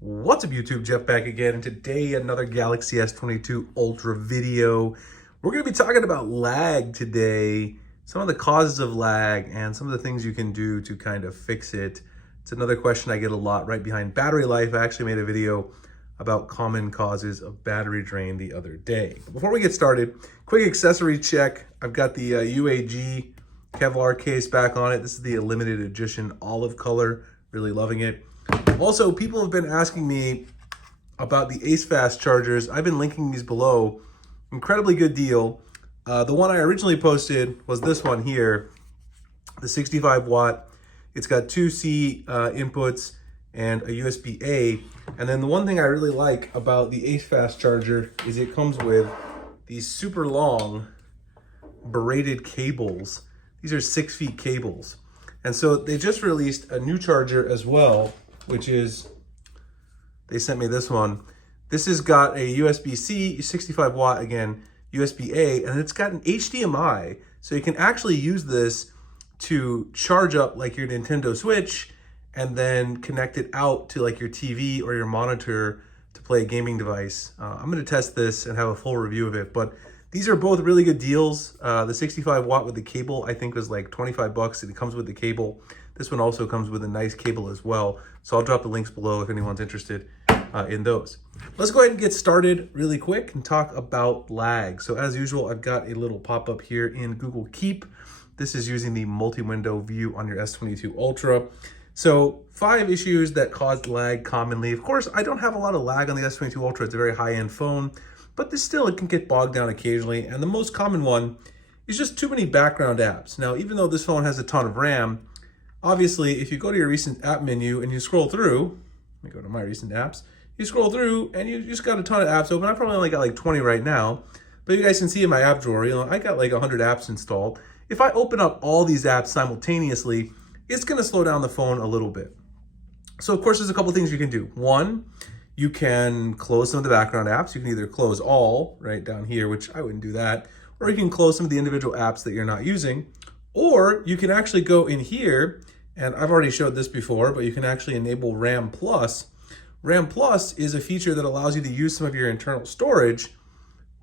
What's up YouTube, Jeff back again, and today another Galaxy S22 Ultra video. We're going to be talking about lag today, some of the causes of lag and some of the things you can do to kind of fix it. It's another question I get a lot right behind battery life. I actually made a video about common causes of battery drain the other day. Before we get started, quick accessory check. I've got the UAG Kevlar case back on it. This is the limited edition olive color, really loving it. Also, people have been asking me about the Ace Fast chargers. I've been linking these below. Incredibly good deal. The one I originally posted was this one here, the 65 watt. It's got 2C inputs and a USB-A. And then the one thing I really like about the Ace Fast charger is it comes with these super long braided cables. These are 6 feet cables. And so they just released a new charger as well, which is, they sent me this one. This has got a USB-C, 65 watt again, USB-A, and it's got an HDMI. So you can actually use this to charge up like your Nintendo Switch and then connect it out to like your TV or your monitor to play a gaming device. I'm gonna test this and have a full review of it, but these are both really good deals. The 65 watt with the cable, I think was like 25 bucks and it comes with the cable. This one also comes with a nice cable as well. So I'll drop the links below if anyone's interested in those. Let's go ahead and get started really quick and talk about lag. So as usual, I've got a little pop-up here in Google Keep. This is using the multi-window view on your S22 Ultra. So 5 issues that cause lag commonly. Of course, I don't have a lot of lag on the S22 Ultra. It's a very high-end phone, but this still, it can get bogged down occasionally. And the most common one is just too many background apps. Now, even though this phone has a ton of RAM, obviously, if you go to your recent app menu and you scroll through, let me go to my recent apps, you scroll through and you just got a ton of apps open. I probably only got like 20 right now, but you guys can see in my app drawer, I got like 100 apps installed. If I open up all these apps simultaneously, it's gonna slow down the phone a little bit. So of course, there's a couple things you can do. One, you can close some of the background apps. You can either close all right down here, which I wouldn't do that, or you can close some of the individual apps that you're not using. Or you can actually go in here, and I've already showed this before, but you can actually enable RAM Plus. RAM Plus is a feature that allows you to use some of your internal storage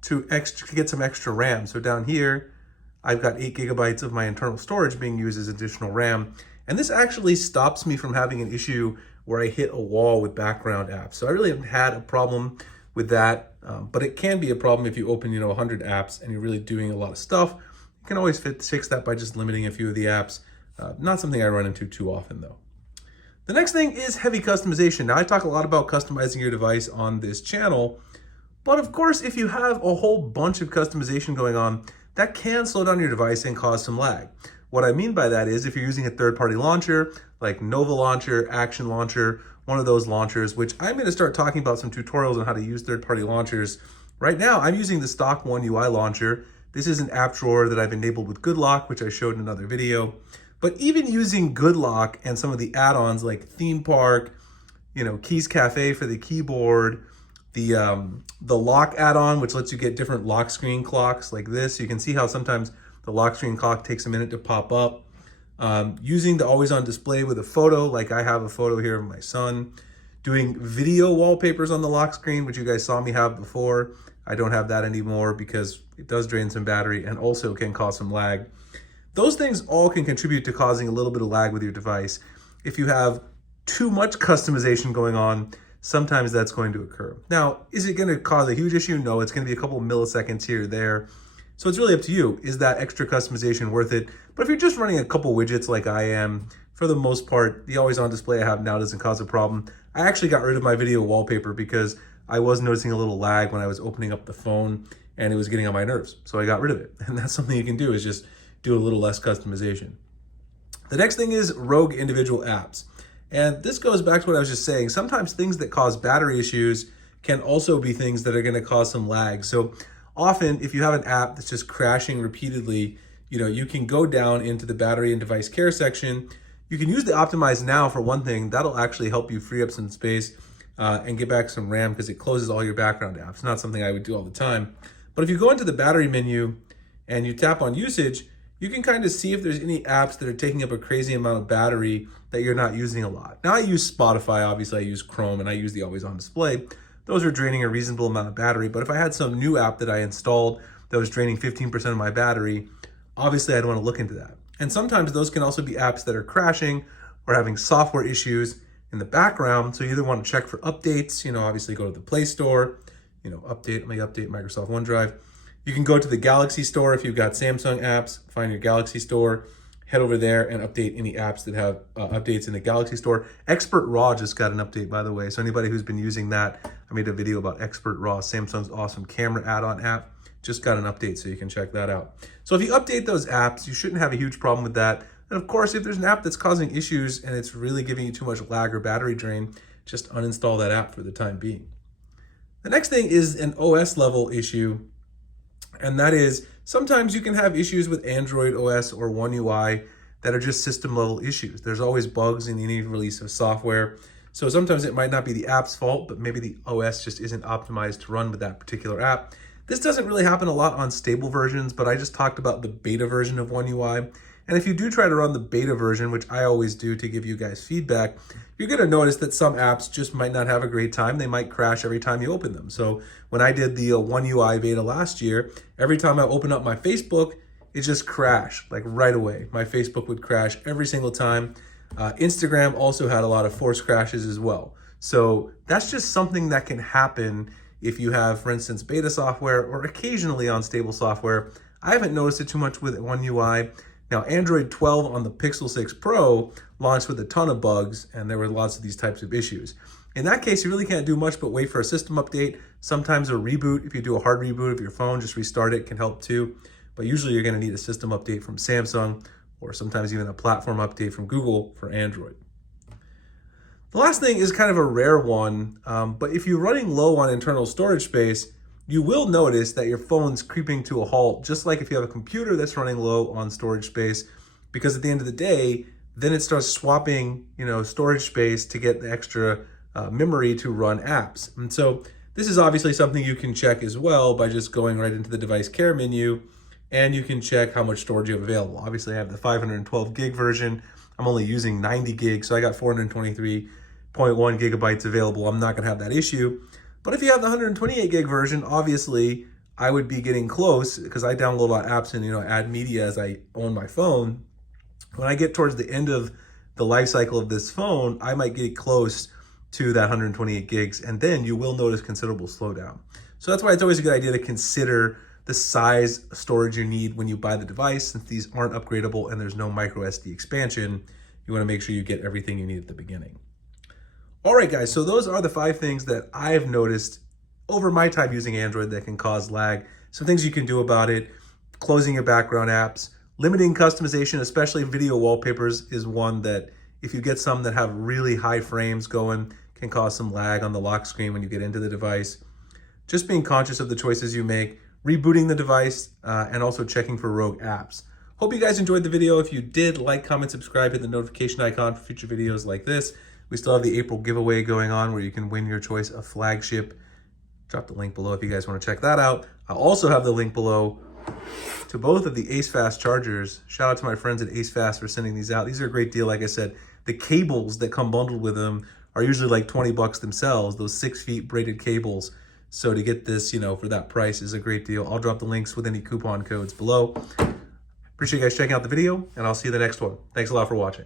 to get some extra RAM. So down here, I've got 8 gigabytes of my internal storage being used as additional RAM. And this actually stops me from having an issue where I hit a wall with background apps. So I really haven't had a problem with that, but it can be a problem if you open 100 apps and you're really doing a lot of stuff. You can always fix that by just limiting a few of the apps. Not something I run into too often though. The next thing is heavy customization. Now I talk a lot about customizing your device on this channel, but of course, if you have a whole bunch of customization going on, that can slow down your device and cause some lag. What I mean by that is if you're using a third-party launcher, like Nova Launcher, Action Launcher, one of those launchers, which I'm gonna start talking about some tutorials on how to use third-party launchers. Right now, I'm using the stock One UI launcher. This is an app drawer that I've enabled with GoodLock, which I showed in another video. But even using GoodLock and some of the add-ons like Theme Park, Keys Cafe for the keyboard, the lock add-on, which lets you get different lock screen clocks like this. You can see how sometimes the lock screen clock takes a minute to pop up. Using the always on display with a photo, like I have a photo here of my son. Doing video wallpapers on the lock screen, which you guys saw me have before. I don't have that anymore because it does drain some battery and also can cause some lag. Those things all can contribute to causing a little bit of lag with your device. If you have too much customization going on, sometimes that's going to occur. Now, is it going to cause a huge issue? No, it's going to be a couple of milliseconds here or there. So it's really up to you. Is that extra customization worth it? But if you're just running a couple widgets like I am, for the most part, the always on display I have now doesn't cause a problem. I actually got rid of my video wallpaper because I was noticing a little lag when I was opening up the phone and it was getting on my nerves. So I got rid of it. And that's something you can do, is just do a little less customization. The next thing is rogue individual apps. And this goes back to what I was just saying. Sometimes things that cause battery issues can also be things that are going to cause some lag. So often if you have an app that's just crashing repeatedly, you can go down into the battery and device care section. You can use the optimize now for one thing. That'll actually help you free up some space and get back some RAM because it closes all your background apps. Not something I would do all the time. But if you go into the battery menu and you tap on usage, you can kind of see if there's any apps that are taking up a crazy amount of battery that you're not using a lot. Now I use Spotify, obviously I use Chrome, and I use the always on display. Those are draining a reasonable amount of battery, but if I had some new app that I installed that was draining 15% of my battery, obviously I'd want to look into that. And sometimes those can also be apps that are crashing or having software issues in the background. So you either want to check for updates, obviously go to the Play Store, let me update Microsoft OneDrive. You can go to the Galaxy Store if you've got Samsung apps, find your Galaxy Store, head over there and update any apps that have updates in the Galaxy Store. Expert Raw just got an update, by the way. So anybody who's been using that, I made a video about Expert Raw, Samsung's awesome camera add-on app. Just got an update, so you can check that out. So if you update those apps, you shouldn't have a huge problem with that. And of course, if there's an app that's causing issues and it's really giving you too much lag or battery drain, just uninstall that app for the time being. The next thing is an OS level issue. And that is, sometimes you can have issues with Android OS or One UI that are just system level issues. There's always bugs in any release of software. So sometimes it might not be the app's fault, but maybe the OS just isn't optimized to run with that particular app. This doesn't really happen a lot on stable versions, but I just talked about the beta version of One UI. And if you do try to run the beta version, which I always do to give you guys feedback, you're gonna notice that some apps just might not have a great time. They might crash every time you open them. So when I did the One UI beta last year, every time I open up my Facebook, it just crashed, like right away. My Facebook would crash every single time. Instagram also had a lot of forced crashes as well. So that's just something that can happen if you have, for instance, beta software or occasionally on stable software. I haven't noticed it too much with One UI. Now, Android 12 on the Pixel 6 Pro launched with a ton of bugs, and there were lots of these types of issues. In that case, you really can't do much but wait for a system update. Sometimes a reboot, if you do a hard reboot of your phone, just restart it, can help too. But usually you're gonna need a system update from Samsung, or sometimes even a platform update from Google for Android. The last thing is kind of a rare one, but if you're running low on internal storage space, you will notice that your phone's creeping to a halt, just like if you have a computer that's running low on storage space, because at the end of the day, then it starts swapping, storage space to get the extra memory to run apps. And so this is obviously something you can check as well by just going right into the device care menu, and you can check how much storage you have available. Obviously I have the 512 gig version. I'm only using 90 gigs, so I got 423.1 gigabytes available. I'm not gonna have that issue. But if you have the 128 gig version, obviously I would be getting close, because I download a lot of apps and add media as I own my phone. When I get towards the end of the life cycle of this phone, I might get close to that 128 gigs, and then you will notice considerable slowdown. So that's why it's always a good idea to consider the size storage you need when you buy the device. Since these aren't upgradable and there's no micro SD expansion, you want to make sure you get everything you need at the beginning. All right, guys, so those are the 5 things that I've noticed over my time using Android that can cause lag. Some things you can do about it: closing your background apps, limiting customization, especially video wallpapers is one that if you get some that have really high frames going, can cause some lag on the lock screen when you get into the device. Just being conscious of the choices you make, rebooting the device, and also checking for rogue apps. Hope you guys enjoyed the video. If you did, like, comment, subscribe, hit the notification icon for future videos like this. We still have the April giveaway going on where you can win your choice of flagship. Drop the link below if you guys want to check that out. I also have the link below to both of the Ace Fast chargers. Shout out to my friends at Ace Fast for sending these out. These are a great deal. Like I said, the cables that come bundled with them are usually like 20 bucks themselves, those 6 feet braided cables. So to get this, for that price is a great deal. I'll drop the links with any coupon codes below. Appreciate you guys checking out the video, and I'll see you in the next one. Thanks a lot for watching.